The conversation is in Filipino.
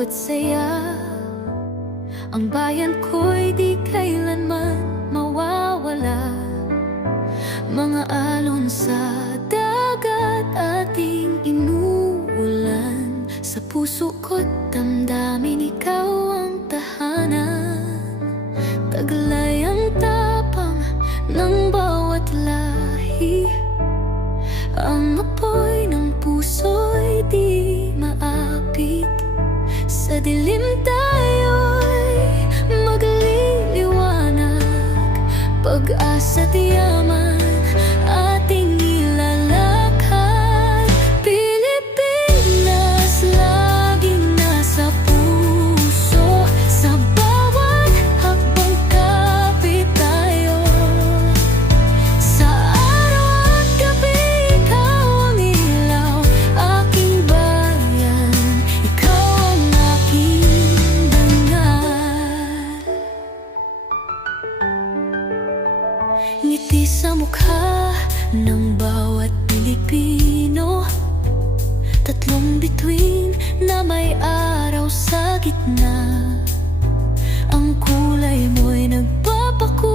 bawat saya. Ang bayan ko'y di kailanman mawawala. Mga alon sa dagat ating inuulan. Sa puso ko't damdamin ikaw ang tahanan. Taglay ang tapang ng bawat lahi. Ang apoy ng puso'y di maapit. Sa dilim tayo'y magliliwanag. Pag-asa't yaman ating ilalakad. Pilipinas laging nasa puso. Sa bawat hakbang kapit tayo. Sa araw at gabi ikaw ang ilaw. Aking bayan, ikaw ang aking dangal. Ngiti sa mukha ng bawat Pilipino. Tatlong bituin na may araw sa gitna. Ang kulay mo'y nagpapakulay